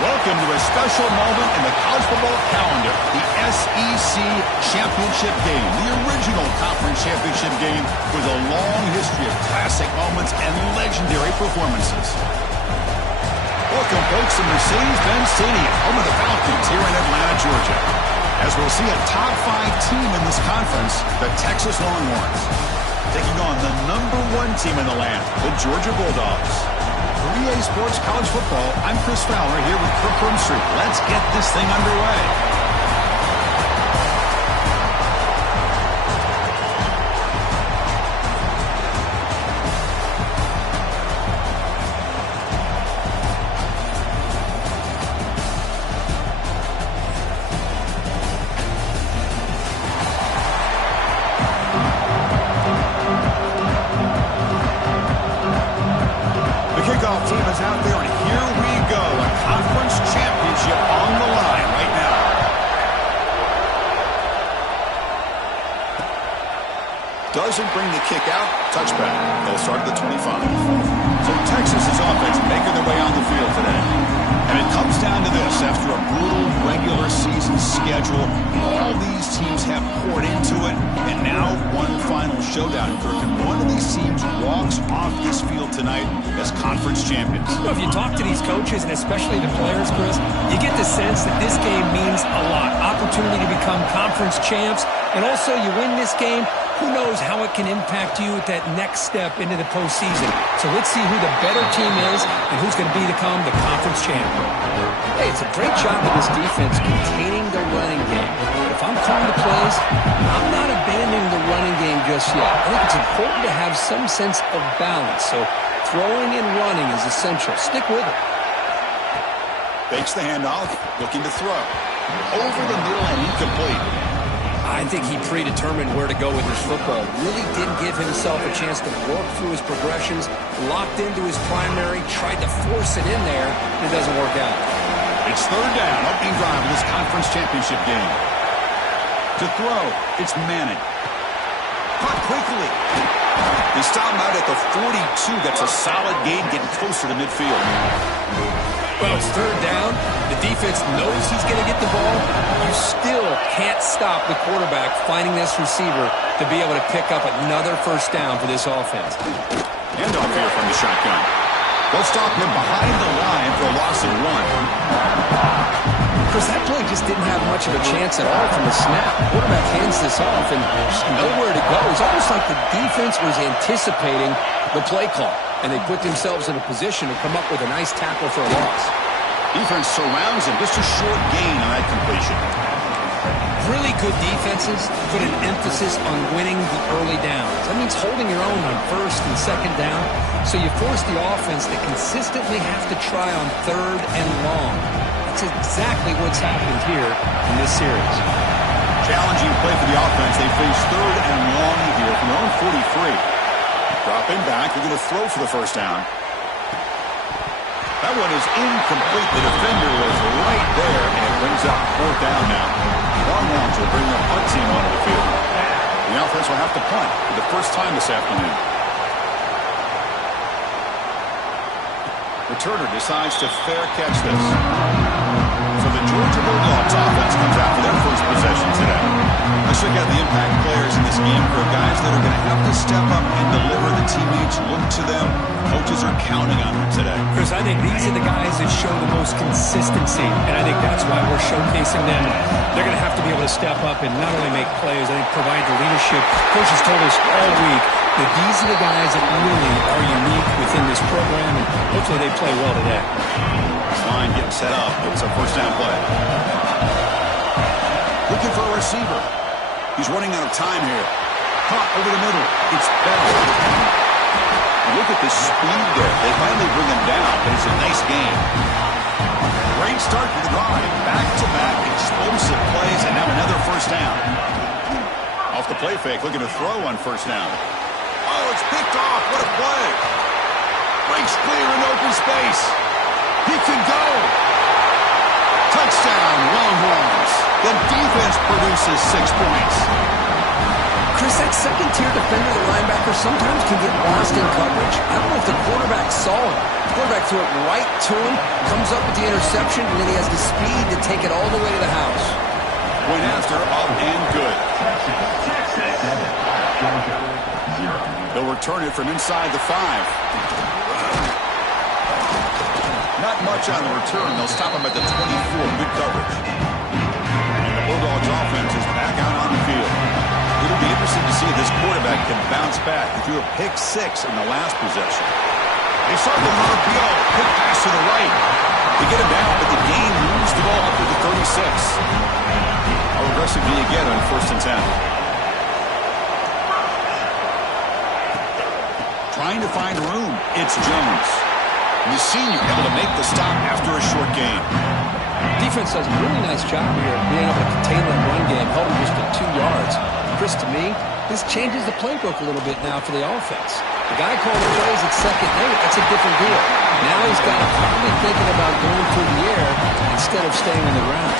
Welcome to a special moment in the college football calendar, the SEC Championship Game, the original conference championship game with a long history of classic moments and legendary performances. Welcome, folks, to Mercedes-Benz Stadium, home of the Falcons here in Atlanta, Georgia. As we'll see a top 5 team in this conference, the Texas Longhorns, taking on the #1 team in the land, the Georgia Bulldogs. For EA Sports College Football, I'm Chris Fowler here with Kirk Broomstreet. Let's get this thing underway. Team is out there, and here we go. A conference championship on the line right now. Doesn't bring the kick out. Touchback. They'll start at the 25. So Texas's offense making their way on the field today. And it comes down to this. After a brutal regular season schedule, all these teams have poured into it, and now one final showdown, Kirk. And one of these teams walks off this field tonight as conference champions. Well, if you talk to these coaches, and especially the players, Chris, you get the sense that this game means a lot. Opportunity to become conference champs, and also you win this game, who knows how it can impact you at that next step into the postseason. So let's see who the better team is and who's going to become the conference champion. Hey, it's a great job of this defense containing the running game. If I'm calling the plays, I'm not abandoning the running game just yet. I think it's important to have some sense of balance. So throwing and running is essential. Stick with it. Fakes the handoff, looking to throw. Over the middle and incomplete. I think he predetermined where to go with his football. Really didn't give himself a chance to work through his progressions, locked into his primary, tried to force it in there, and it doesn't work out. It's third down, opening drive in this conference championship game. To throw, it's Manning. Caught quickly. They stop him out at the 42. That's a solid gain, getting closer to midfield. Well, it's third down. The defense knows he's going to get the ball. You still can't stop the quarterback finding this receiver to be able to pick up another first down for this offense. Handoff here from the shotgun. They'll stop him behind the line for a loss of 1. Chris, that play just didn't have much of a chance at all from the snap. The quarterback hands this off and just nowhere to go. It's almost like the defense was anticipating the play call, and they put themselves in a position to come up with a nice tackle for a loss. Defense surrounds him. Just a short gain on that completion. Really good defenses put an emphasis on winning the early downs. That means holding your own on first and second down, so you force the offense to consistently have to try on third and long. That's exactly what's happened here in this series. Challenging play for the offense. They face third and long here from their own 43. Dropping back. They're going to throw for the first down. That one is incomplete. The defender was right there, and it brings up fourth down now. Longhorns will bring their punt team onto the field. The offense will have to punt for the first time this afternoon. Returner decides to fair catch this. So the Georgia Bulldogs offense comes out for their first possession today. Let's look at the impact players in this game for guys that are going to have to step up and deliver. The teammates look to them. Coaches are counting on them today. Chris, I think these are the guys that show the most consistency, and I think that's why we're showcasing them. They're going to have to be able to step up and not only make plays, I think provide the leadership. Coaches told us all week that these are the guys that really are unique within this program, and hopefully they play well today. This line getting set up. It's a first down play. Looking for a receiver. He's running out of time here. Caught over the middle. It's Bell. Look at the speed there. They finally bring him down, but it's a nice game. Great start to the drive. Back-to-back explosive plays, and now another first down. Off the play fake, looking to throw on first down. Oh, it's picked off. What a play. Breaks clear in open space. He can go. Touchdown, Longhorns. The defense produces 6 points. Chris, that second-tier defender, the linebacker, sometimes can get lost in coverage. I don't know if the quarterback saw him. Quarterback threw it right to him, comes up with the interception, and then he has the speed to take it all the way to the house. Point after, up and good. They'll return it from inside the 5. Not much on the return. They'll stop him at the 24. Good coverage. And the Bulldogs offense is back out on the field. It'll be interesting to see if this quarterback can bounce back. He threw a pick 6 in the last possession. They start the RPO. Quick pass to the right. They get him down, but the game moves the ball up to the 36. How aggressive do you get on 1st and 10? Trying to find room. It's Jones. And the senior able to make the stop after a short game. Defense does a really nice job here of being able to contain that run game, held him just to 2 yards. Chris, to me, this changes the playbook a little bit now for the offense. The guy calling the plays at 2nd and 8, that's a different deal. Now he's got to probably thinking about going through the air instead of staying on the ground.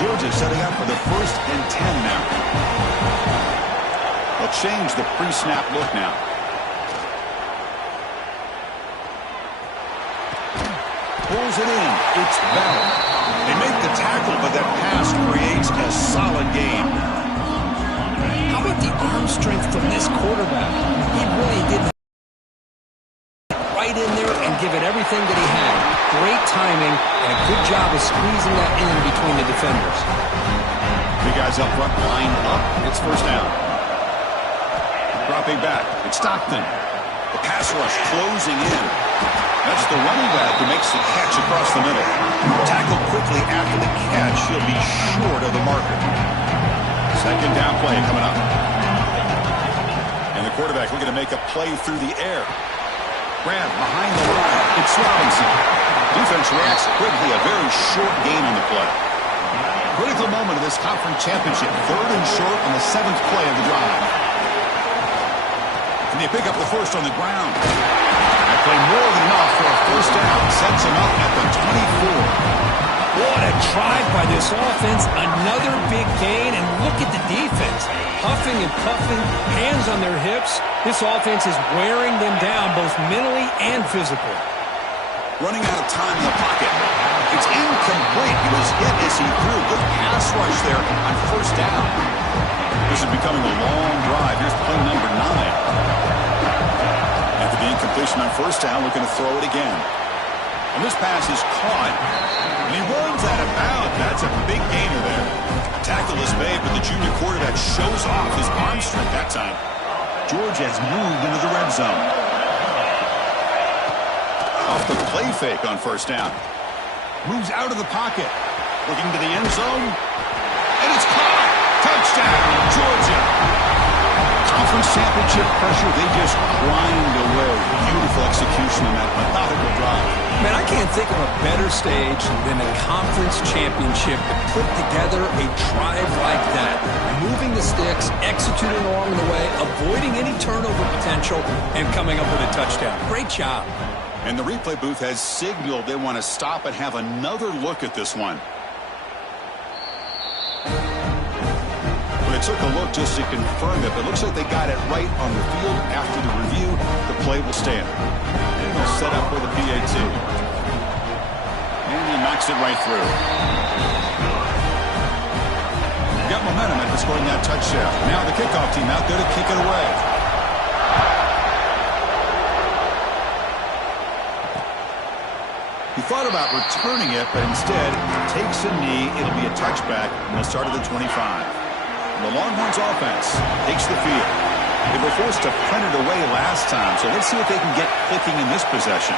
Georgia setting up for the 1st and 10 now. They'll change the pre-snap look now. Pulls it in. It's Bell. They make the tackle, but that pass creates a solid game. How about the arm strength from this quarterback? He really did right in there and give it everything that he had. Great timing and a good job of squeezing that in between the defenders. Three guys up front lined up. It's 1st down. Dropping back. It's Stockton. The pass rush closing in. That's the running back who makes the catch across the middle. Tackled quickly after the catch. He'll be short of the marker. 2nd down play coming up. And the quarterback looking to make a play through the air. Grab behind the line. It's Robinson. Defense reacts quickly. A very short gain on the play. Critical moment of this conference championship. 3rd and short on the 7th play of the drive. And they pick up the 1st on the ground. That play more than enough for a 1st down. Sets him up at the 24. What a drive by this offense. Another big gain, and look at the defense. Huffing and puffing, hands on their hips. This offense is wearing them down both mentally and physically. Running out of time in the pocket. It's incomplete. He was hit as he threw. Good pass rush there on 1st down. This is becoming a long drive. Here's play number 9. After the incompletion on 1st down, looking to throw it again. And this pass is caught. And he runs out of bounds. That's a big gainer there. Tackle is made, but the junior quarterback shows off his arm strength that time. Georgia has moved into the red zone. Off the play fake on 1st down. Moves out of the pocket. Looking to the end zone. And it's caught. Touchdown, Georgia. Conference championship pressure, they just grind away. Beautiful execution on that methodical drive. Man, I can't think of a better stage than a conference championship to put together a drive like that. Moving the sticks, executing along the way, avoiding any turnover potential, and coming up with a touchdown. Great job. And the replay booth has signaled they want to stop and have another look at this one. It took a look just to confirm it, but it looks like they got it right on the field. After the review, the play will stand. And they'll set up for the PAT. And he knocks it right through. Got momentum after scoring that touchdown. Now the kickoff team out there to kick it away. He thought about returning it, but instead takes a knee. It'll be a touchback, and they'll start at the 25. The Longhorns offense takes the field. They were forced to punt it away last time, so let's see if they can get clicking in this possession.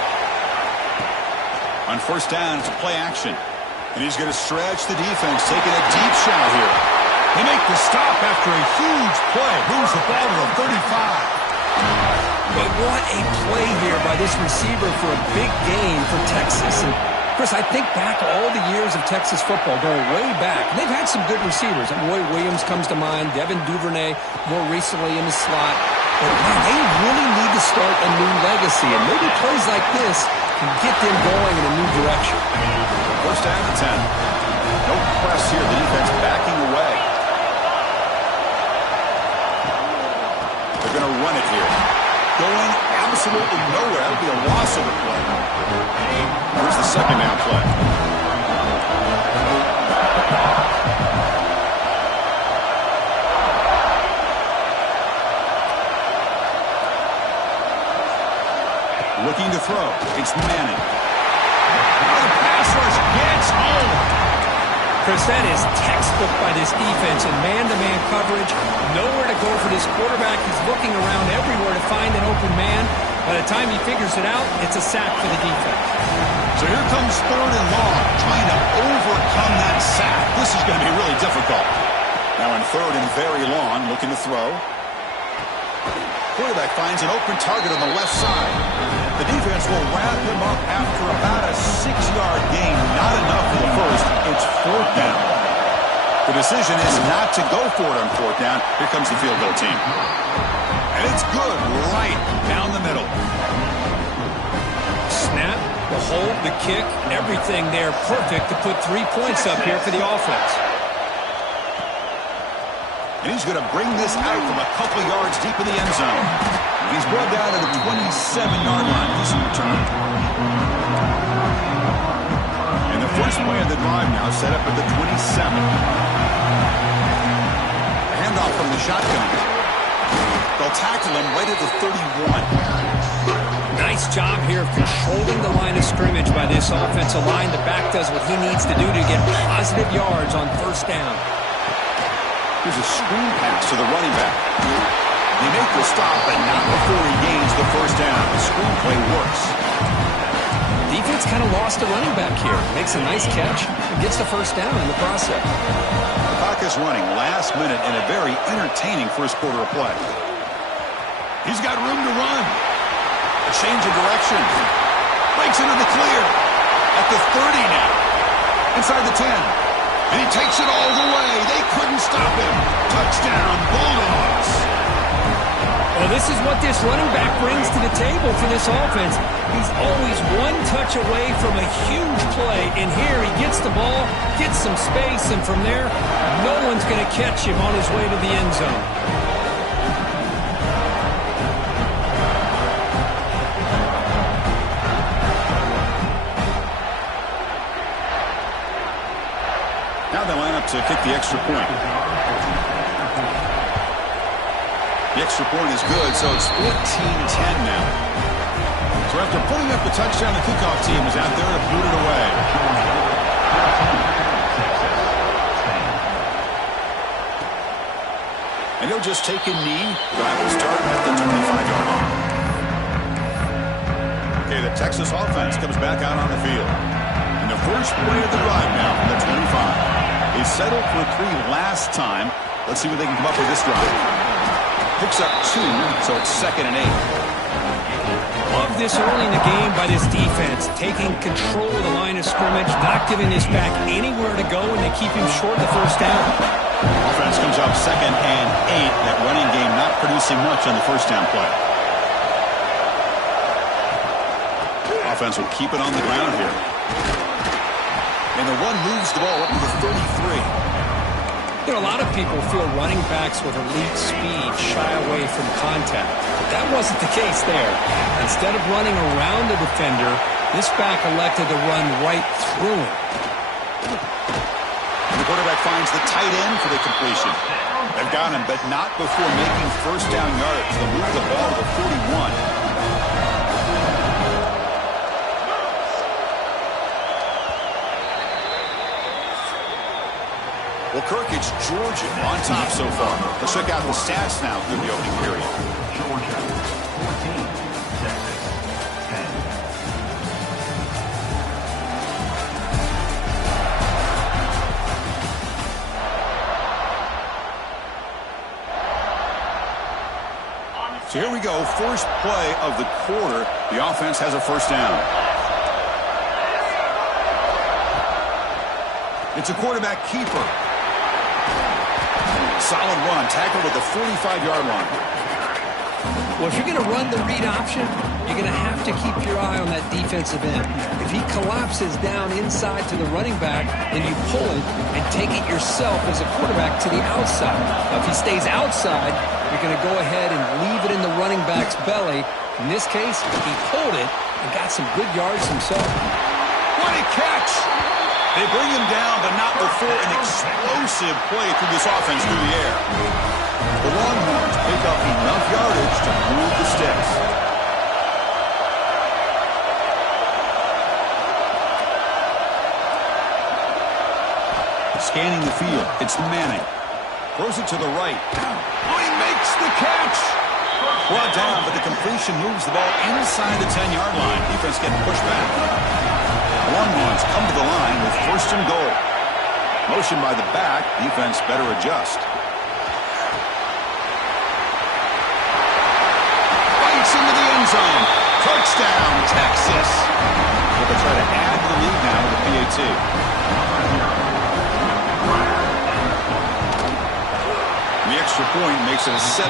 On 1st down, it's a play action. And he's going to stretch the defense, taking a deep shot here. They make the stop after a huge play. Moves the ball to the 35. But what a play here by this receiver for a big gain for Texas. And Chris, I think back all the years of Texas football, going way back. They've had some good receivers. Roy Williams comes to mind, Devin Duvernay more recently in the slot. But, man, they really need to start a new legacy. And maybe plays like this can get them going in a new direction. 1st down to 10. No press here. The defense backing away. They're going to run it here. Going absolutely nowhere. That would be a loss of a play. Here's the second down play. Looking to throw. It's Manning. Oh, the pass rush gets home. Chris, that is textbook by this defense in man-to-man coverage. Nowhere to go for this quarterback. He's looking around everywhere to find an open man. By the time he figures it out, it's a sack for the defense. So here comes third and long, trying to overcome that sack. This is going to be really difficult. Now in third and very long, looking to throw. Quarterback finds an open target on the left side. The defense will wrap him up after about a 6-yard gain. Not enough for the first. It's fourth down. The decision is not to go for it on fourth down. Here comes the field goal team. And it's good right down the middle. Snap, the hold, the kick, everything there perfect to put 3 points up here for the offense. And he's going to bring this out from a couple yards deep in the end zone. He's brought down to the 27-yard line. Decent return. And the first play of the drive now set up at the 27. A handoff from the shotgun. They'll tackle him right at the 31. Nice job here of controlling the line of scrimmage by this offensive line. The back does what he needs to do to get positive yards on first down. Here's a screen pass to the running back. They make the stop, but not before he gains the first down. The screen play works. Defense kind of lost a running back here. Makes a nice catch and gets the first down in the process. The clock is running last minute in a very entertaining first quarter of play. He's got room to run. A change of direction. Breaks into the clear. At the 30 now. Inside the 10. And he takes it all the way. They couldn't stop him. Touchdown, Bulldogs. Well, this is what this running back brings to the table for this offense. He's always one touch away from a huge play. And here he gets the ball, gets some space, and from there, no one's going to catch him on his way to the end zone. Now they line up to kick the extra point. The extra point is good, so it's 14-10 now. So after putting up the touchdown, the kickoff team is out there to boot it away. And he'll just take a knee. Drive will start at the 25-yard line. Okay, the Texas offense comes back out on the field. And the first play of the drive now from the 25. He settled for 3 last time. Let's see what they can come up with this drive. Picks up 2, so it's 2nd and 8. Love this early in the game by this defense, taking control of the line of scrimmage, not giving this back anywhere to go, and they keep him short of the first down. Offense comes up 2nd and 8. That running game not producing much on the first down play. Offense will keep it on the ground here. And the one moves the ball up to the 33. You know, a lot of people feel running backs with elite speed shy away from contact. But that wasn't the case there. Instead of running around the defender, this back elected to run right through him. And the quarterback finds the tight end for the completion. They've got him, but not before making first down yards. They'll move the ball to the 41. Well, Kirk, it's Georgia on top so far. Let's check out the stats now through the opening period. Georgia, 14, Texas, 10. So here we go. First play of the quarter. The offense has a first down. It's a quarterback keeper. Solid run, tackled at the 45-yard line. Well, if you're going to run the read option, you're going to have to keep your eye on that defensive end. If he collapses down inside to the running back, then you pull it and take it yourself as a quarterback to the outside. Now, if he stays outside, you're going to go ahead and leave it in the running back's belly. In this case, he pulled it and got some good yards himself. What a catch! They bring him down, but not before an explosive play through this offense through the air. The Longhorns pick up enough yardage to move the sticks. Scanning the field, it's Manning. Throws it to the right. Oh, he makes the catch! Brought down, but the completion moves the ball inside the 10-yard line. Defense getting pushed back. The Longhorns come to the line with first and goal. Motion by the back. Defense better adjust. Bites into the end zone. Touchdown, Texas. They'll try to add to the lead now with the PAT. The extra point makes it a 17-14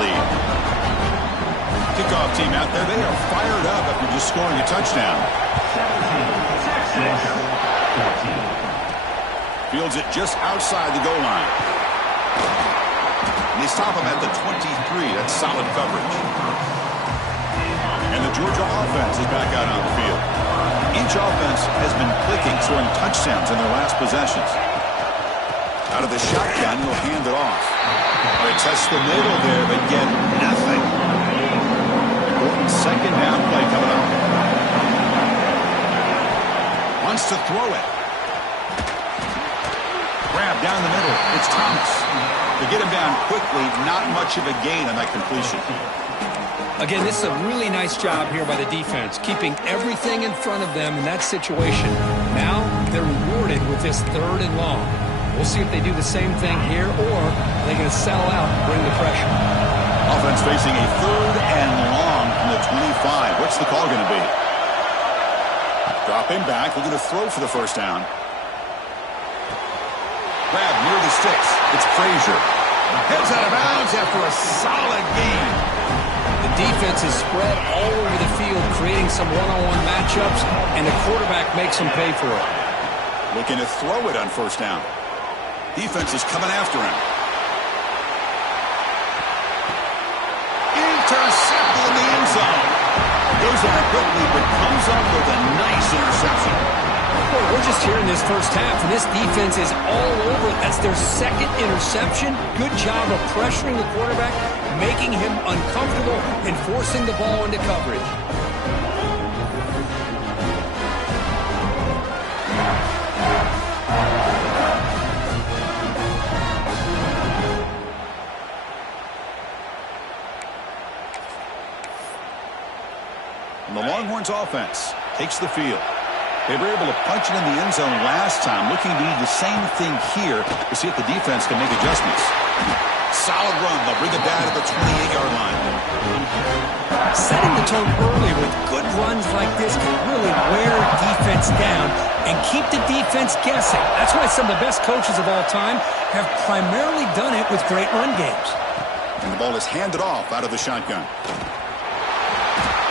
lead. Kickoff team out there, they are fired up after just scoring a touchdown. 17-14. Fields it just outside the goal line. And they stop him at the 23. That's solid coverage. And the Georgia offense is back out on the field. Each offense has been clicking, scoring touchdowns in their last possessions. Out of the shotgun, he'll hand it off. They test the middle there, but get nothing. Important second down play coming up. Wants to throw it. Grab down the middle. It's Thomas. To get him down quickly, not much of a gain on that completion. Again, this is a really nice job here by the defense, keeping everything in front of them in that situation. Now they're rewarded with this 3rd and long. We'll see if they do the same thing here, or are they going to settle out and bring the pressure. Offense facing a 3rd and long from the 25. What's the call going to be? Dropping back, looking to throw for the first down. Grab near the sticks. It's Frazier. Heads out of bounds after a solid gain. The defense is spread all over the field, creating some one-on-one matchups, and the quarterback makes them pay for it. Looking to throw it on first down. Defense is coming after him. Intercepted in the end zone. Goes out quickly, but comes up with a nice interception. Boy, we're just here in this first half, and this defense is all over. That's their 2nd interception. Good job of pressuring the quarterback, making him uncomfortable, and forcing the ball into coverage. And the Longhorns offense takes the field. They were able to punch it in the end zone last time, looking to do the same thing here to see if the defense can make adjustments. Solid run. They'll bring it down to the 28-yard line. Setting the tone early with good runs like this can really wear defense down and keep the defense guessing. That's why some of the best coaches of all time have primarily done it with great run games. And the ball is handed off out of the shotgun.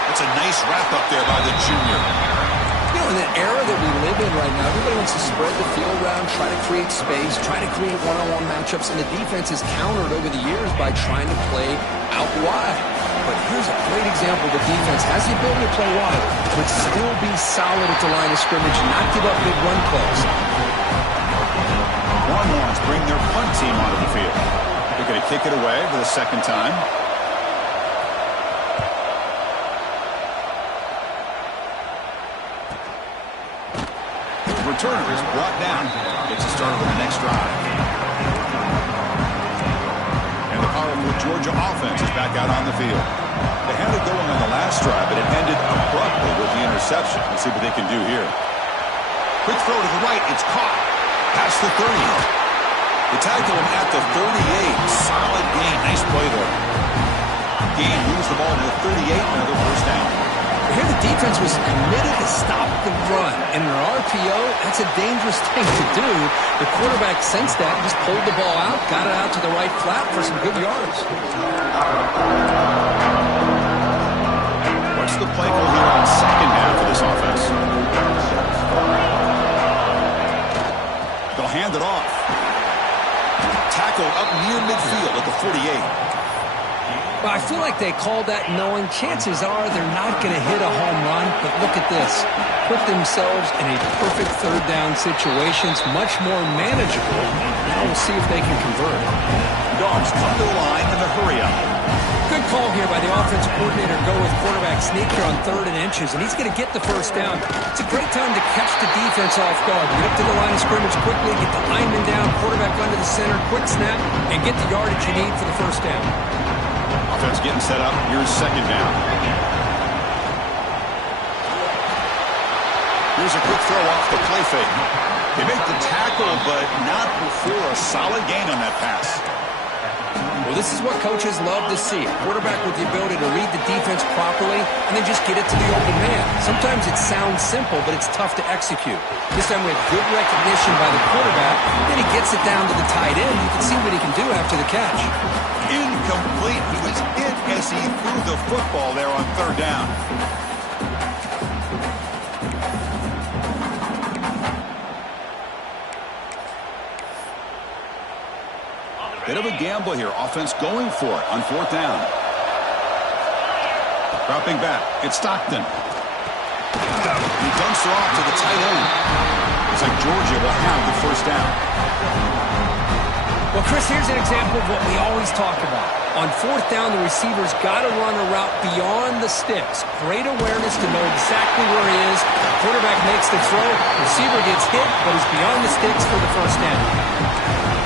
That's a nice wrap-up there by the junior. You know, in the era that we live in right now, everybody wants to spread the field around, try to create space, try to create one-on-one matchups, and the defense is countered over the years by trying to play out wide. But here's a great example. The defense has the ability to play wide, but still be solid at the line of scrimmage, not give up big run plays. Longhorns bring their punt team onto the field. They're going to kick it away for the 2nd time. Returner is brought down. Gets it started on the next drive. And the powerful Georgia offense is back out on the field. They had it going on the last drive, but it ended abruptly with the interception. Let's see what they can do here. Quick throw to the right. It's caught. Past the 30. They tackle him at the 38. Solid gain. Nice play there. Gain moves the ball to the 38. Another first down. Here the defense was committed to stop the run. In an RPO, that's a dangerous thing to do. The quarterback sensed that, just pulled the ball out, got it out to the right flat for some good yards. What's the play call here on 2nd half of this offense? They'll hand it off. Tackle up near midfield at the 48. Well, I feel like they called that knowing chances are they're not going to hit a home run, but look at this. Put themselves in a perfect third down situation. It's much more manageable. Now we'll see if they can convert. Dogs come to the line in the hurry-up. Good call here by the offensive coordinator. Go with quarterback sneak here on 3rd and inches, and he's going to get the first down. It's a great time to catch the defense off guard. Get up to the line of scrimmage quickly, get the lineman down, quarterback under the center, quick snap, and get the yardage you need for the first down. Offense getting set up. Here's 2nd down. Here's a quick throw off the play fake. They make the tackle, but not before a solid gain on that pass. Well, this is what coaches love to see. A quarterback with the ability to read the defense properly and then just get it to the open man. Sometimes it sounds simple, but it's tough to execute. This time we have good recognition by the quarterback. Then he gets it down to the tight end. You can see what he can do after the catch. Incomplete. He was hit as he threw the football there on 3rd down. Bit of a gamble here. Offense going for it on 4th down. Dropping back. It's Stockton. He dumps her off to the tight end. Looks like Georgia will have the first down. Well, Chris, here's an example of what we always talk about. On 4th down, the receiver's got to run a route beyond the sticks. Great awareness to know exactly where he is. Quarterback makes the throw. Receiver gets hit, but is beyond the sticks for the first down.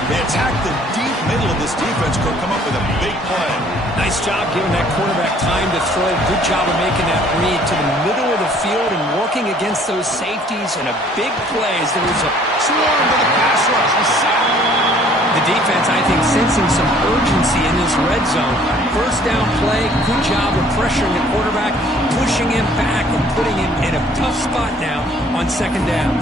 They attack the deep middle of this defense. Could come up with a big play. Nice job giving that quarterback time to throw. Good job of making that read to the middle of the field and working against those safeties. And a big play as there was a swarm to the pass rush. A sack. The defense, I think, sensing some urgency in this red zone. First down play, good job of pressuring the quarterback, pushing him back and putting him in a tough spot now on 2nd down.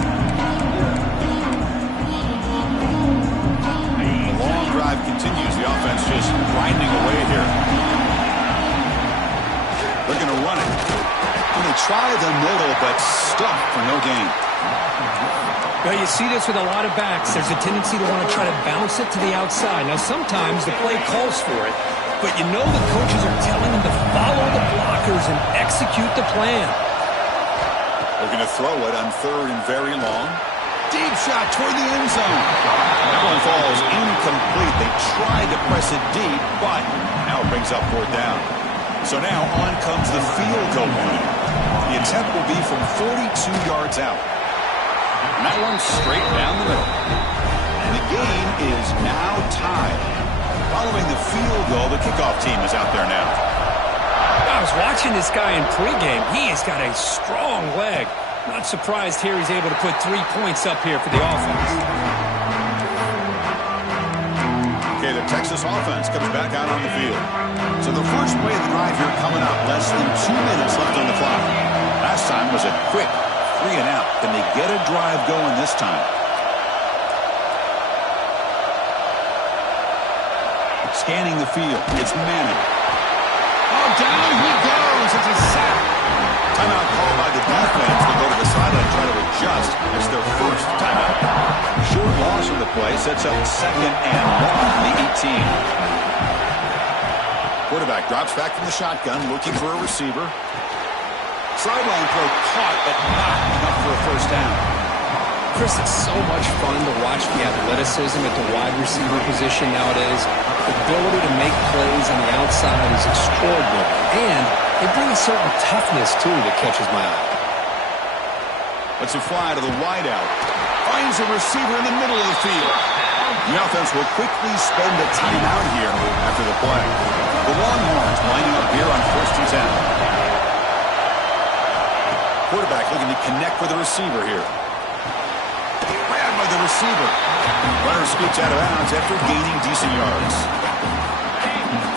The long drive continues. The offense just grinding away here. They're going to run it. And they try the middle, but stuck for no gain. Well, you see this with a lot of backs. There's a tendency to want to try to bounce it to the outside. Now, sometimes the play calls for it, but you know the coaches are telling them to follow the blockers and execute the plan. They're going to throw it on 3rd and very long. Deep shot toward the end zone. That one falls incomplete. They tried to press it deep, but now it brings up 4th down. So now on comes the field goal line. The attempt will be from 42 yards out. And that one's straight down the middle. And the game is now tied. Following the field goal, the kickoff team is out there now. I was watching this guy in pregame. He has got a strong leg. Not surprised here he's able to put 3 points up here for the offense. Okay, the Texas offense comes back out on the field. So the first play of the drive here coming up. Less than 2 minutes left on the clock. Last time was a quick 3 and out. Can they get a drive going this time? Scanning the field. It's Manning. Oh, down he goes. It's a sack. Timeout called by the defense. They go to the sideline, try to adjust. It's their first timeout. Short loss on the play sets up 2nd and long on the 18. Quarterback drops back from the shotgun, looking for a receiver. Sideline throw caught, but not enough for a first down. Chris, it's so much fun to watch the athleticism at the wide receiver position nowadays. The ability to make plays on the outside is extraordinary. And they bring a certain toughness, too, that catches my eye. Let's a fly to the wideout. Finds a receiver in the middle of the field. The offense will quickly spend a timeout here after the play. The Longhorns lining up here on 1st and 10. Quarterback looking to connect with the receiver here. Grabbed by the receiver. Runner scoots out of bounds after gaining decent yards.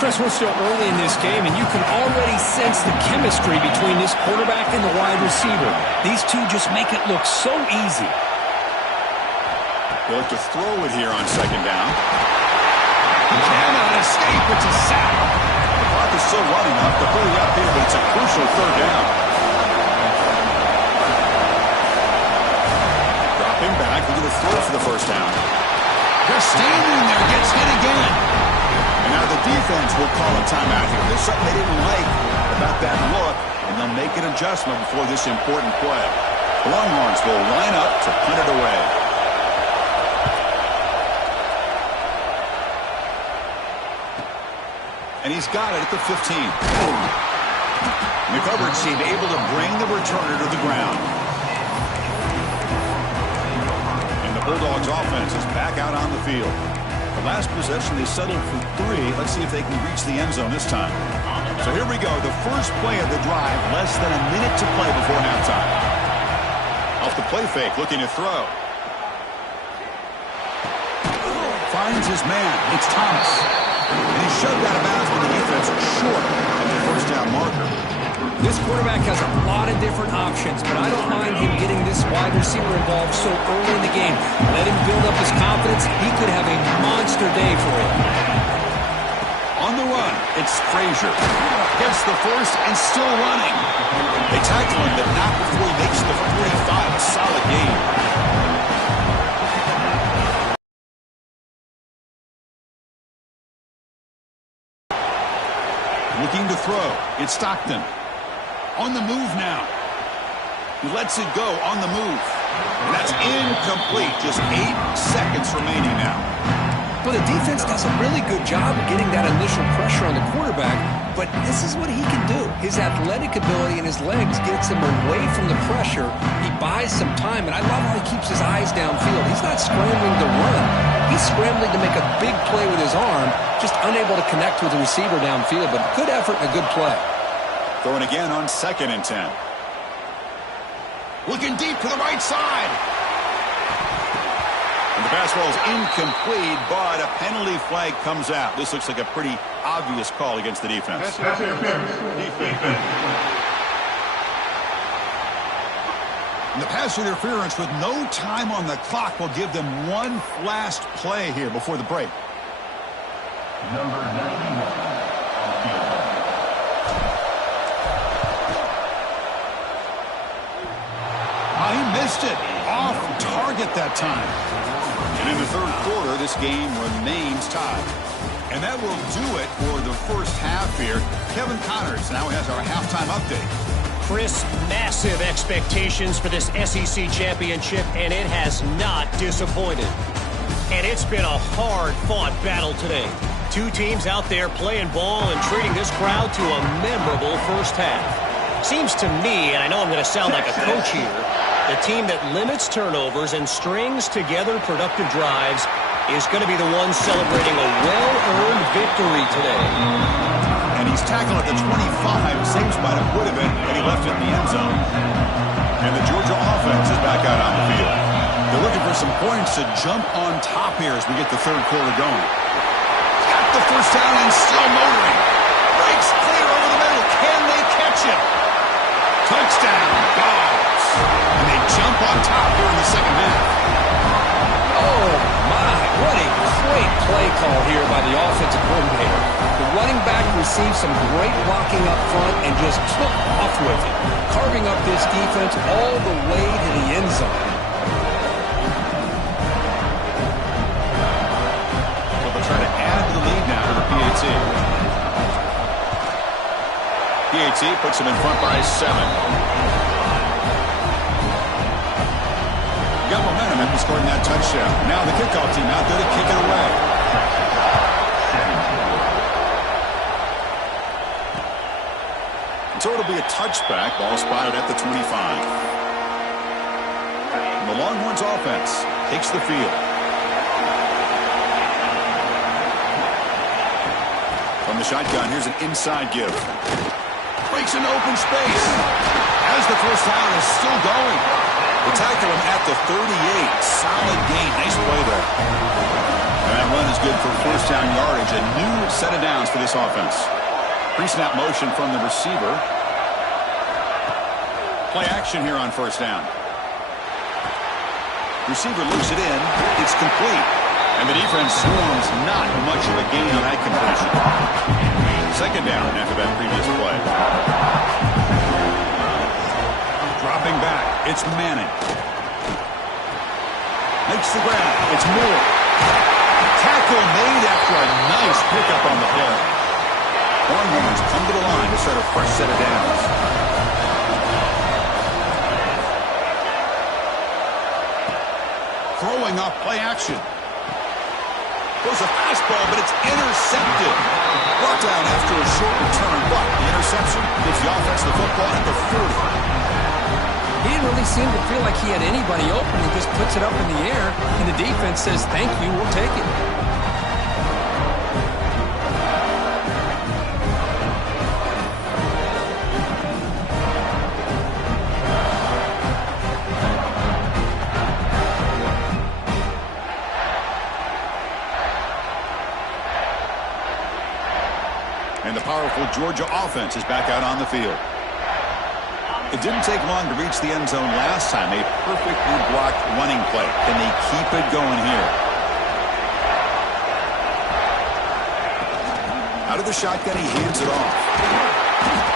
Chris, we're still early in this game, and you can already sense the chemistry between this quarterback and the wide receiver. These two just make it look so easy. They look to throw it here on 2nd down. He cannot escape. It's a sack. The clock is still running up to hurry up here, but it's a crucial 3rd down. Dropping back, looking to throw for the first down. They're standing there, gets hit again. And Now the defense will call a timeout here. There's something they didn't like about that look, and they'll make an adjustment before this important play. The Longhorns will line up to punt it away. And he's got it at the 15. The coverage team able to bring the returner to the ground. And the Bulldogs offense is back out on the field. The last possession they settled for 3. Let's see if they can reach the end zone this time. So here we go. The first play of the drive. Less than a minute to play before halftime. Off the play fake, looking to throw. Finds his man. It's Thomas. And he's shoved out of bounds with the defense short of the first down marker. This quarterback has a lot of different options, but I don't mind him getting this wide receiver involved so early in the game. Let him build up his confidence. He could have a monster day for him. On the run, it's Frazier. Gets the first and still running. They tackle him, but not before he makes the 45. A solid game. Looking to throw. It's Stockton. On the move now. He lets it go on the move. And that's incomplete. Just 8 seconds remaining now. Well, the defense does a really good job of getting that initial pressure on the quarterback, but this is what he can do. His athletic ability and his legs gets him away from the pressure. He buys some time, and I love how he keeps his eyes downfield. He's not scrambling to run. He's scrambling to make a big play with his arm, just unable to connect with the receiver downfield, but good effort and a good play. Throwing again on 2nd and 10. Looking deep to the right side. And the pass ball is incomplete, but a penalty flag comes out. This looks like a pretty obvious call against the defense. And the pass interference with no time on the clock will give them one last play here before the break. Number 91 on field. He missed it. Off target that time. And in the third quarter, this game remains tied. And that will do it for the first half here. Kevin Connors now has our halftime update. Chris, massive expectations for this SEC championship, and it has not disappointed. And it's been a hard-fought battle today. Two teams out there playing ball and treating this crowd to a memorable first half. Seems to me, and I know I'm going to sound like a coach here, the team that limits turnovers and strings together productive drives is going to be the one celebrating a well-earned victory today. And he's tackled at the 25. Same spot it would have been had he left it in the end zone. And the Georgia offense is back out on the field. They're looking for some points to jump on top here as we get the third quarter going. Got the first down and still motoring. Breaks clear over the middle. Can they catch him? Touchdown, Dogs. And they jump on top here in the second half. Oh, my. What a great play call here by the offensive coordinator. The running back received some great blocking up front and just took off with it, carving up this defense all the way to the end zone. So they'll try to add to the lead now to the PAT. PAT puts him in front by 7. Got momentum after scoring that touchdown. Now the kickoff team out there to kick it away. So it'll be a touchback. Ball spotted at the 25. And the Longhorns offense takes the field. From the shotgun, here's an inside give. Breaks into open space. As the first down is still going. They tackle him at the 38. Solid gain. Nice play there. And that run is good for first down yardage. A new set of downs for this offense. Pre-snap motion from the receiver. Play action here on first down. Receiver loops it in. It's complete. And the defense swarms not much of a gain on that completion. Second down after that previous play. Dropping back. It's Manning. Makes the grab. It's Moore. Tackle tackle made after a nice pickup on the play. Longhorns come to the line to start a fresh set of downs. Throwing off play action. Goes a fastball, but it's intercepted. Brought down after a short return, but the interception gives the offense the football at the 40. He didn't really seem to feel like he had anybody open. He just puts it up in the air, and the defense says, thank you, we'll take it. And the powerful Georgia offense is back out on the field. It didn't take long to reach the end zone last time. A perfectly blocked running play. Can they keep it going here? Out of the shotgun, he hands it off.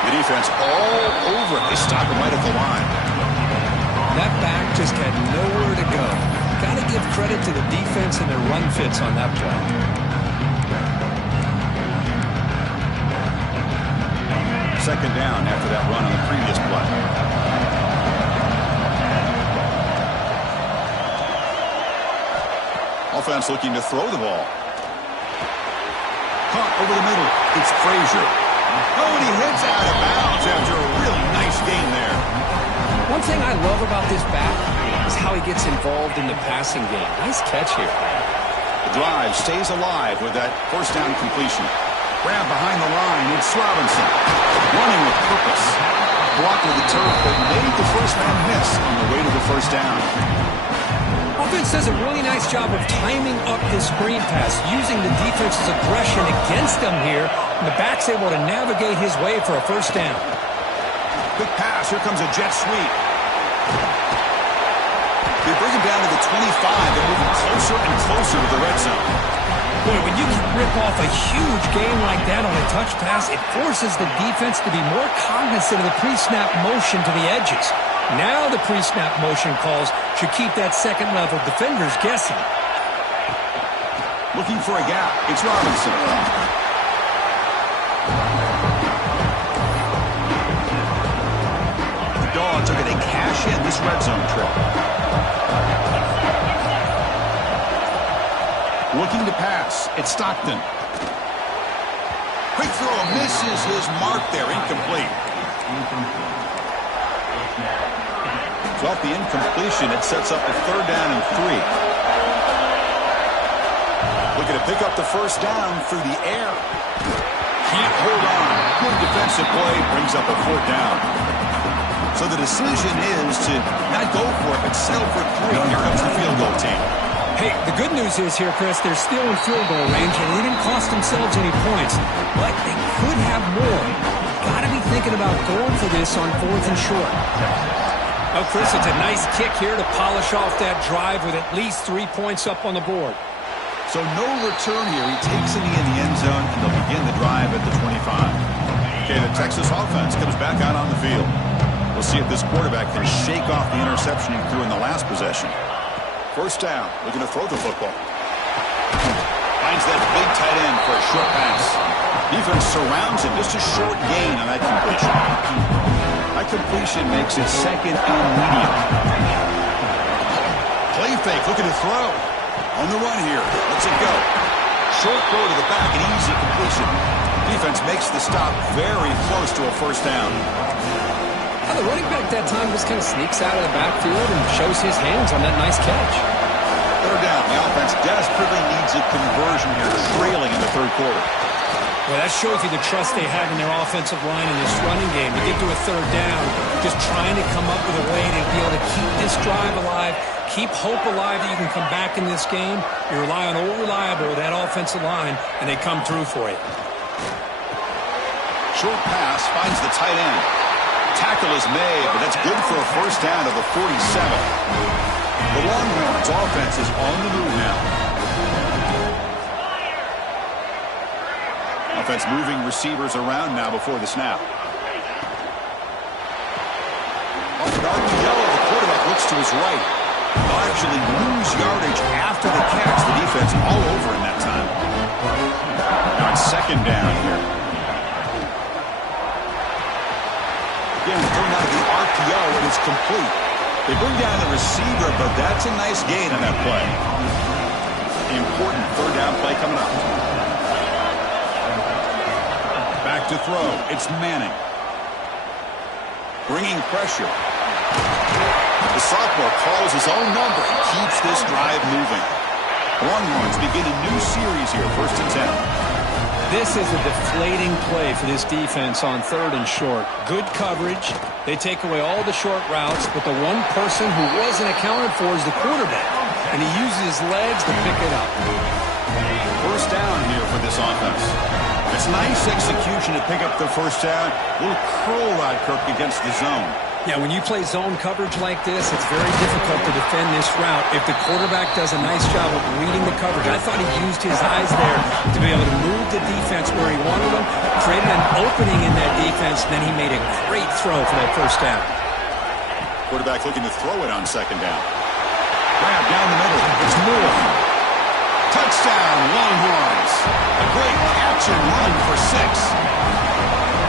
The defense all over it. They stop him right at the line. That back just had nowhere to go. Got to give credit to the defense and their run fits on that play. Second down after that run on the previous play. Offense looking to throw the ball. Caught over the middle. It's Frazier. Oh, and he heads out of bounds after a really nice gain there. One thing I love about this back is how he gets involved in the passing game. Nice catch here. The drive stays alive with that first down completion. Grab behind the line. It's Robinson. Running with purpose. Blocked with the turf, but made the first man miss on the way to the first down. Offense does a really nice job of timing up his screen pass, using the defense's aggression against him here, and the back's able to navigate his way for a first down. Quick pass. Here comes a jet sweep. They bring him down to the 25 and moving closer and closer to the red zone. Boy, when you can rip off a huge gain like that on a touch pass, it forces the defense to be more cognizant of the pre-snap motion to the edges. Now the pre-snap motion calls should keep that second-level defenders guessing. Looking for a gap. It's Robinson. The Dogs are going to cash in this red zone trip. Looking to pass. It's Stockton. Quick throw. Misses his mark there. Incomplete. So off the incompletion, it sets up a third down and 3. Looking to pick up the first down through the air. Can't hold on. Good defensive play. Brings up a fourth down. So the decision is to not go for it, but settle for 3. Here comes the field goal team. Hey, the good news is here, Chris, they're still in field goal range, and they didn't cost themselves any points. But they could have more. Got to be thinking about going for this on 4th and short. Oh, Chris, it's a nice kick here to polish off that drive with at least 3 points up on the board. So no return here. He takes it in the end zone, and they'll begin the drive at the 25. Okay, the Texas offense comes back out on the field. We'll see if this quarterback can shake off the interception he threw in the last possession. First down, looking to throw the football. Finds that big tight end for a short pass. Defense surrounds him. Just a short gain on that completion. That completion makes it second and medium. Play fake, looking to throw. On the run here. Lets it go. Short throw to the back, an easy completion. Defense makes the stop very close to a first down. The running back that time just kind of sneaks out of the backfield and shows his hands on that nice catch. Third down. The offense desperately needs a conversion here, trailing in the third quarter. Well, that shows you the trust they have in their offensive line in this running game. To get to a third down, just trying to come up with a way to be able to keep this drive alive, keep hope alive that you can come back in this game. You rely on old reliable, that offensive line, and they come through for you. Short pass finds the tight end. Tackle is made, but that's good for a first down to the 47. The Longhorns offense is on the move now. Offense moving receivers around now before the snap. Off an RPO, the quarterback looks to his right. They'll actually lose yardage after the catch. The defense all over in that time. Now it's second down here. Again, thrown out of the RPO, and it's complete. They bring down the receiver, but that's a nice gain on that play. Important third down play coming up. Back to throw. It's Manning. Bringing pressure. The sophomore calls his own number and keeps this drive moving. Longhorns begin a new series here, 1st and 10. This is a deflating play for this defense on 3rd and short. Good coverage. They take away all the short routes, but the one person who wasn't accounted for is the quarterback, and he uses his legs to pick it up. 1st down here for this offense. It's nice execution to pick up the 1st down. A little curl rod, Kirk, against the zone. Yeah, when you play zone coverage like this, it's very difficult to defend this route if the quarterback does a nice job of reading the coverage. I thought he used his eyes there to be able to move the defense where he wanted them, created an opening in that defense, and then he made a great throw for that 1st down. Quarterback looking to throw it on 2nd down. Grab down the middle. It's Moore. Touchdown, Longhorns. A great catch and run for 6.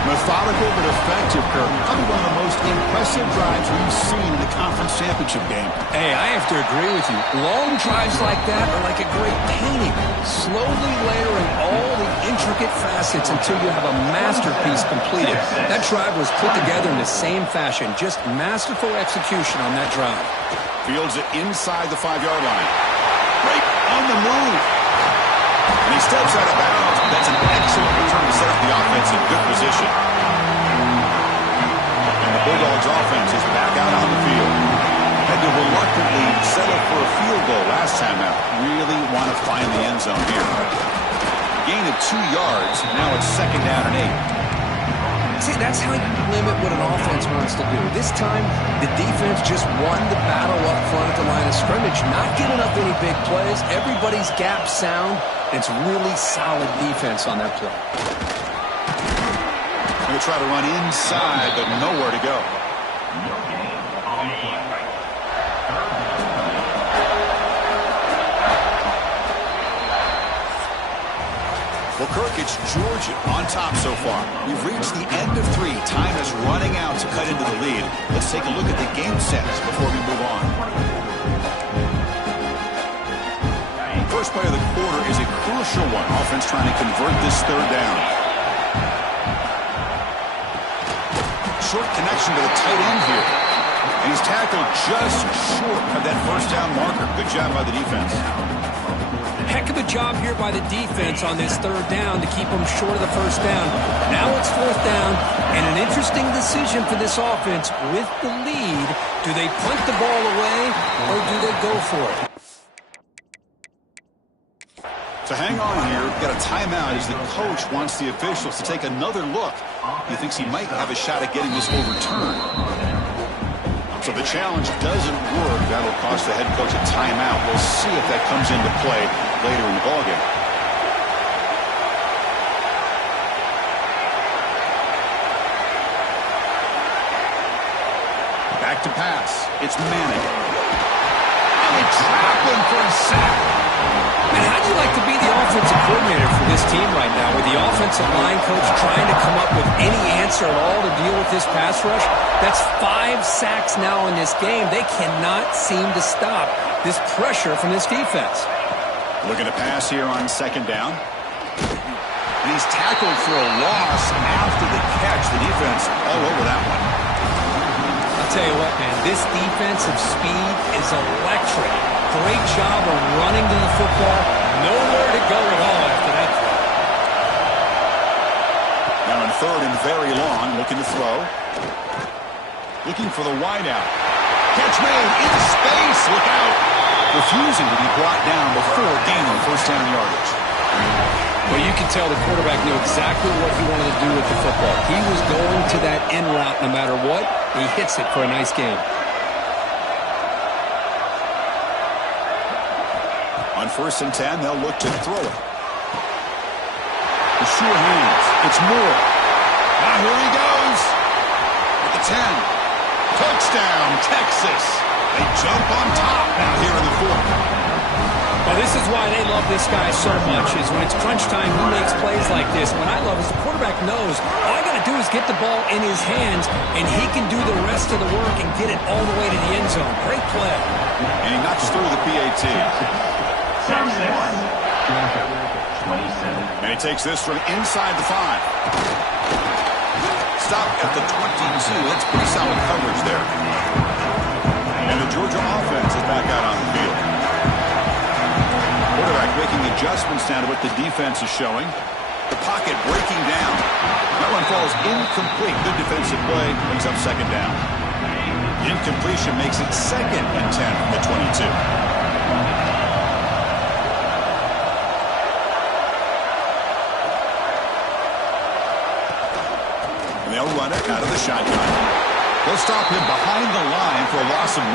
Methodical but effective, Kirk. Probably one of the most impressive drives we've seen in the conference championship game. Hey, I have to agree with you. Long drives like that are like a great painting. Slowly layering all the intricate facets until you have a masterpiece completed. That drive was put together in the same fashion. Just masterful execution on that drive. Fields it inside the 5-yard line. Right on the move. And he steps out of bounds, but that's an excellent return to set up the offense in good position. And the Bulldogs offense is back out on the field. Had to reluctantly settle for a field goal last time out. Really want to find the end zone here. Gain of 2 yards. Now it's 2nd down and 8. See, that's how you limit what an offense wants to do. This time, the defense just won the battle up front at the line of scrimmage, not giving up any big plays. Everybody's gap sound. It's really solid defense on that play. Going to try to run inside, but nowhere to go. Well, Kirk, it's Georgia on top so far. We've reached the end of 3. Time is running out to cut into the lead. Let's take a look at the game sets before we move on. First play of the quarter is a crucial one. Offense trying to convert this 3rd down. Short connection to the tight end here. And he's tackled just short of that 1st down marker. Good job by the defense. Heck of a job here by the defense on this 3rd down to keep them short of the 1st down. Now it's 4th down, and an interesting decision for this offense. With the lead, do they punt the ball away or do they go for it? So hang on here. Got a timeout as the coach wants the officials to take another look. He thinks he might have a shot at getting this overturned. So the challenge doesn't work. That'll cost the head coach a timeout. We'll see if that comes into play later in the ballgame. Back to pass. It's Manning. And they trap him for a sack. Man, how'd you like to be the offensive coordinator for this team right now, with the offensive line coach trying to come up with any answer at all to deal with this pass rush? That's 5 sacks now in this game. They cannot seem to stop this pressure from this defense. Looking to pass here on 2nd down. And he's tackled for a loss after the catch. The defense all over that one. I'll tell you what, man, this defensive speed is electric. Great job of running to the football. Nowhere to go at all after that throw. Now in 3rd and very long, looking to throw. Looking for the wideout. Catch made in space. Look out. Refusing to be brought down before gaining 1st down yardage. Well, you can tell the quarterback knew exactly what he wanted to do with the football. He was going to that end route no matter what. He hits it for a nice game. On 1st and 10, they'll look to throw it. The sure hands. It's Moore. Now here he goes. At the 10. Touchdown, Texas. They jump on top now here in the fourth. Well, this is why they love this guy so much, is when it's crunch time, he makes plays like this. What I love is the quarterback knows all I got to do is get the ball in his hands, and he can do the rest of the work and get it all the way to the end zone. Great play. And he knocks through the PAT. 27. And he takes this from inside the 5. Stop at the 22. That's pretty solid coverage there. And the Georgia offense is back out on the field. Quarterback making adjustments now to what the defense is showing. The pocket breaking down. That one falls incomplete. Good defensive play. Brings up second down. Incompletion makes it 2nd and 10 from the 22. And they'll run it out of the shotgun. They'll stop him behind the line for a loss of 1.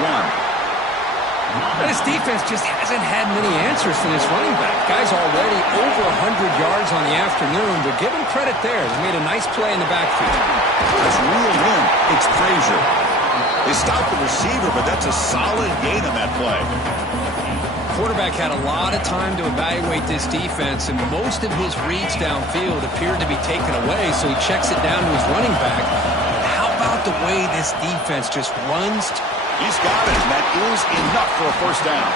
But his defense just hasn't had many answers for this running back. Guy's already over 100 yards on the afternoon, but give him credit there. He made a nice play in the backfield. That's reeled in. It's Frazier. They stopped the receiver, but that's a solid gain on that play. Quarterback had a lot of time to evaluate this defense, and most of his reads downfield appeared to be taken away, so he checks it down to his running back. How about the way this defense just runs? He's got it, and that is enough for a first down.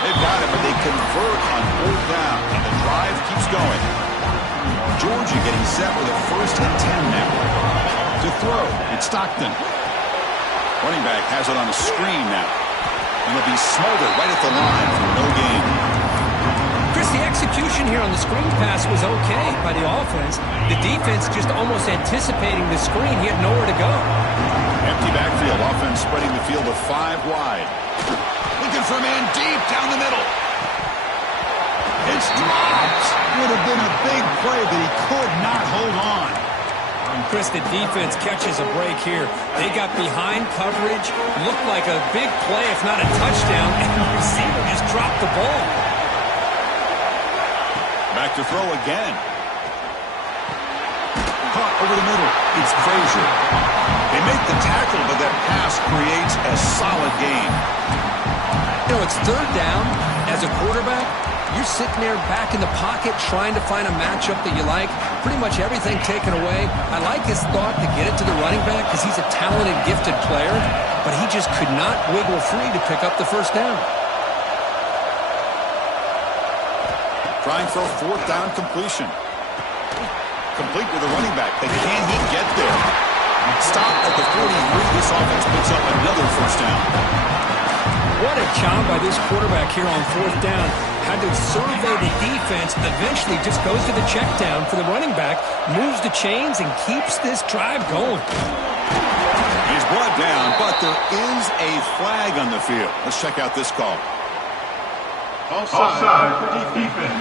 They've got it, but they convert on 4th down, and the drive keeps going. Georgia getting set with a 1st and 10 now. To throw, it's Stockton. Running back has it on a screen now. And it'll be smothered right at the line for no gain. Chris, the execution here on the screen pass was okay by the offense. The defense just almost anticipating the screen. He had nowhere to go. Empty backfield. Offense spreading the field with 5 wide. Looking for a man deep down the middle. It's dropped. Would have been a big play, but he could not hold on. Chris, the defense catches a break here. They got behind coverage. Looked like a big play, if not a touchdown, and the receiver just dropped the ball. Back to throw again. Caught over the middle. It's Frazier. They make the tackle, but that pass creates a solid gain. You know, it's 3rd down. As a quarterback, you're sitting there back in the pocket trying to find a matchup that you like. Pretty much everything taken away. I like his thought to get it to the running back because he's a talented, gifted player, but he just could not wiggle free to pick up the first down. Trying for a 4th down completion. Complete with the running back, but can he get there? Stop at the 43. This offense picks up another first down. What a job by this quarterback here on 4th down. Had to survey the defense, eventually just goes to the check down for the running back, moves the chains, and keeps this drive going. He's brought down, but there is a flag on the field. Let's check out this call. Offside for defense.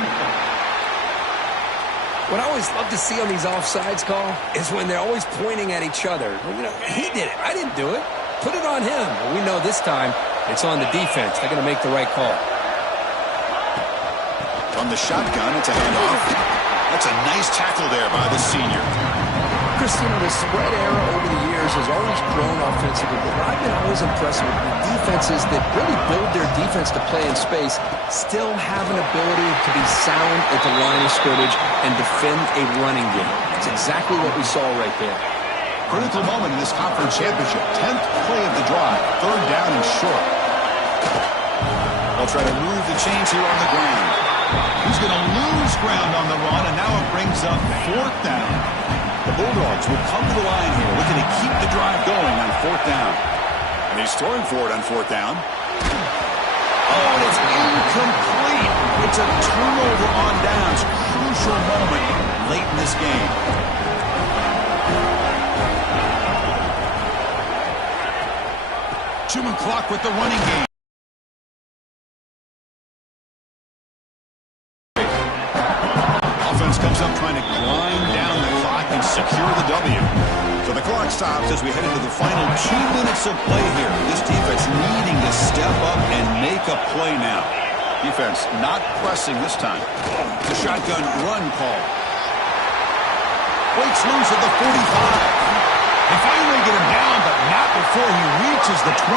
What I always love to see on these offsides call is when they're always pointing at each other. You know, he did it. I didn't do it. Put it on him. Well, we know this time it's on the defense. They're going to make the right call. From the shotgun, it's a handoff. That's a nice tackle there by the senior. Chris, you know, the spread era over the years has always grown offensively, but I've been always impressed with the defenses that really build their defense to play in space, still have an ability to be sound at the line of scrimmage and defend a running game. That's exactly what we saw right there. Critical moment in this conference championship. 10th play of the drive. 3rd down and short. They'll try to move the chains here on the ground. He's going to lose ground on the run, and now it brings up 4th down. The Bulldogs will come to the line here, looking to keep the drive going on 4th down. And he's throwing for it on 4th down. Oh, and it's incomplete. It's a turnover on downs. Crucial moment late in this game. Human clock with the running game. Offense comes up trying to grind down the clock and secure the W. So the clock stops as we head into the final 2 minutes of play here. This defense needing to step up and make a play now. Defense not pressing this time. The shotgun run call. Breaks loose at the 45. They finally get him down, but not before he reaches the 28.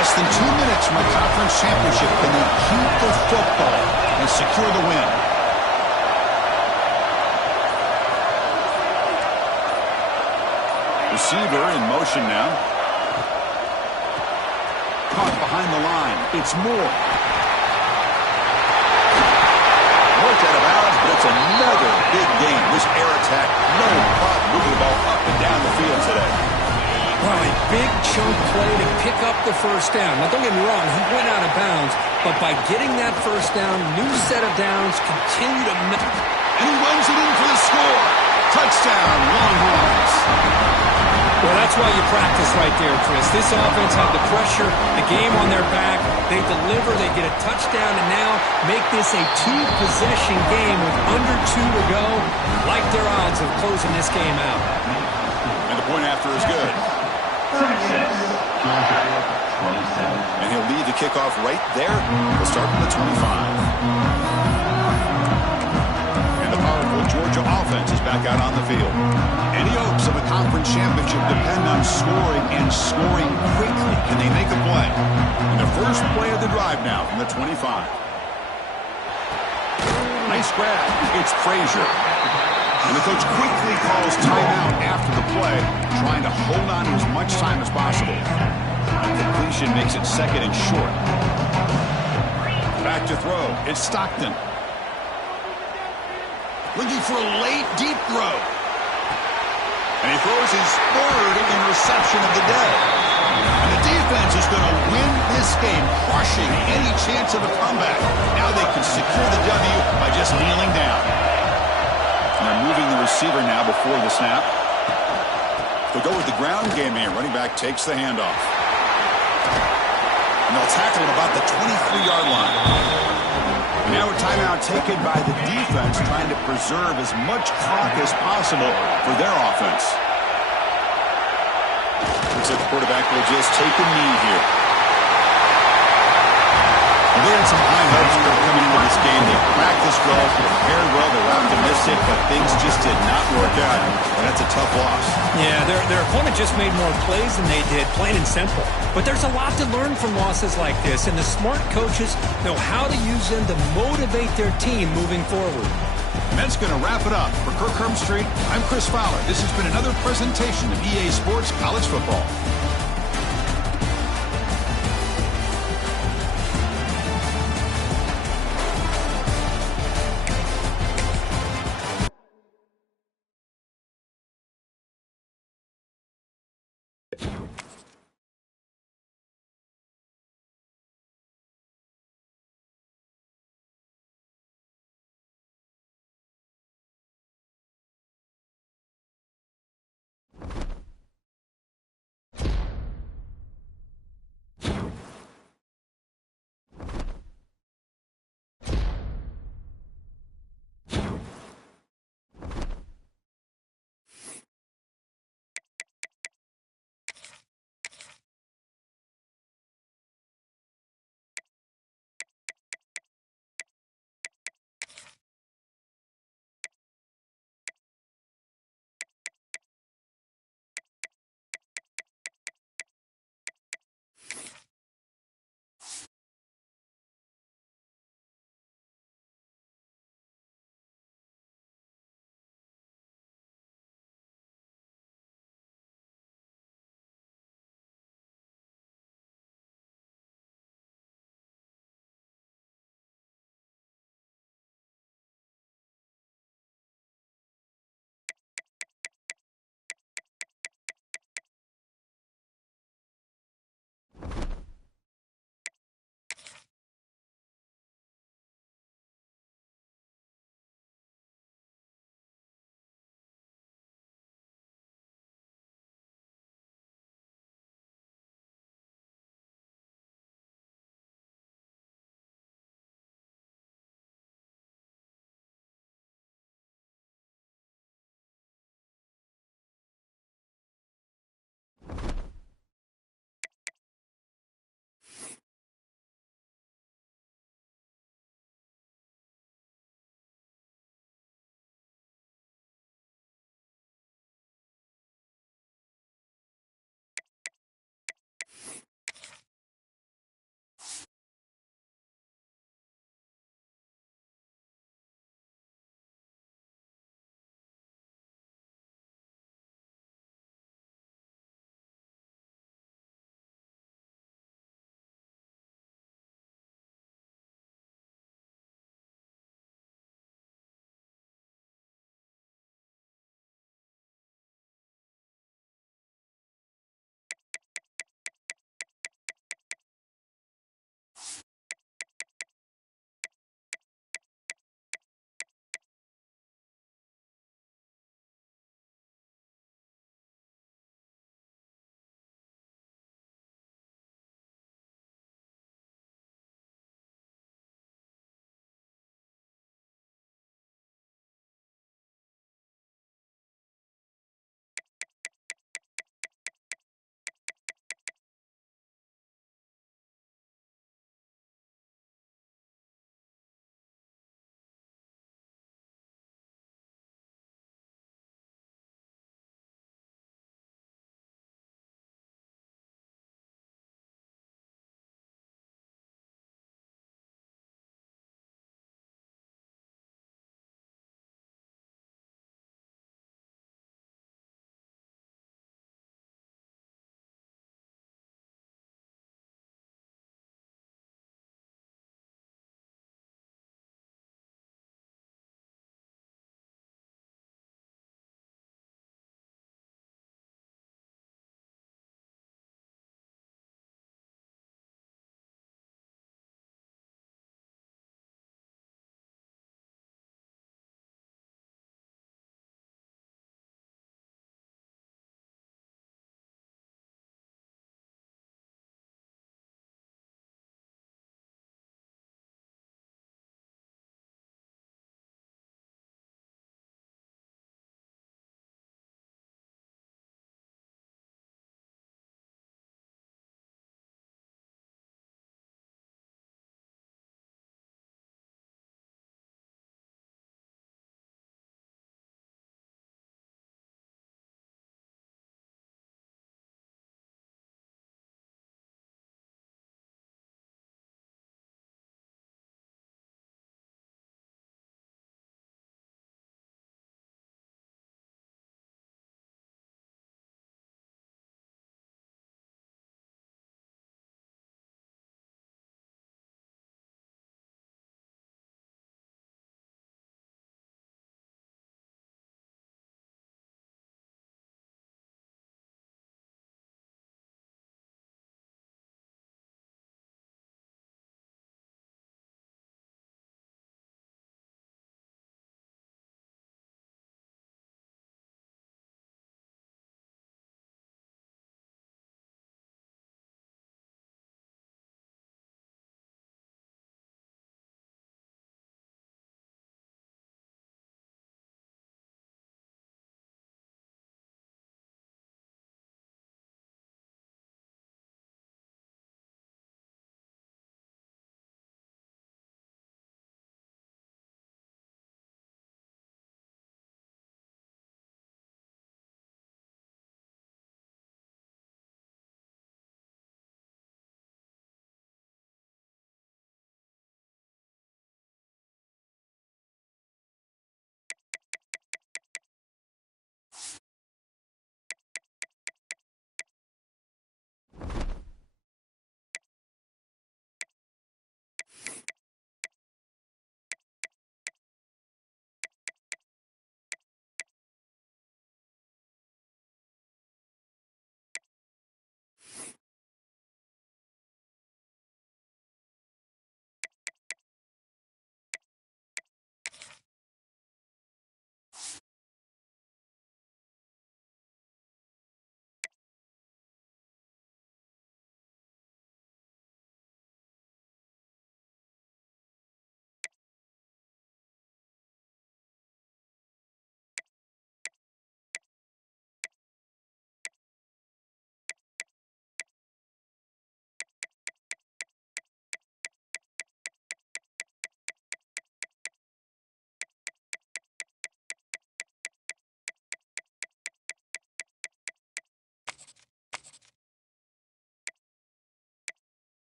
Less than 2 minutes from a conference championship. Can they keep the football and secure the win? Receiver in motion now. Caught behind the line. It's Moore. Worked out of bounds, but it's another big game. This air attack, no problem moving the ball up and down the field today. Well, a big chunk play to pick up the first down. Now, don't get me wrong, he went out of bounds, but by getting that first down, new set of downs, continue to... And he runs it in for the score. Touchdown, Longhorns. Well, that's why you practice right there, Chris. This offense had the pressure, the game on their back. They deliver, they get a touchdown, and now make this a two-possession game with under 2 to go. Like their odds of closing this game out. And the point after is good. 36. And he'll lead the kickoff right there. We'll start from the 25. Georgia offense is back out on the field. Any hopes of a conference championship depend on scoring and scoring quickly. Can they make a play? And the first play of the drive now from the 25. Nice grab. It's Frazier. And the coach quickly calls timeout after the play, trying to hold on to as much time as possible. And completion makes it second and short. Back to throw. It's Stockton. Looking for a late, deep throw. And he throws his third interception of the day. And the defense is going to win this game, crushing any chance of a comeback. Now they can secure the W by just kneeling down. And they're moving the receiver now before the snap. They'll go with the ground game here. Running back takes the handoff. And they'll tackle him about the 23-yard line. Now a timeout taken by the defense, trying to preserve as much clock as possible for their offense. Looks like the quarterback will just take a knee here. Well, they had some high hopes coming into this game. They practiced well, prepared well, they were optimistic, but things just did not work out. And that's a tough loss. Yeah, their opponent just made more plays than they did, plain and simple. But there's a lot to learn from losses like this, and the smart coaches know how to use them to motivate their team moving forward. And that's going to wrap it up. For Kirk Street, I'm Chris Fowler. This has been another presentation of EA Sports College Football.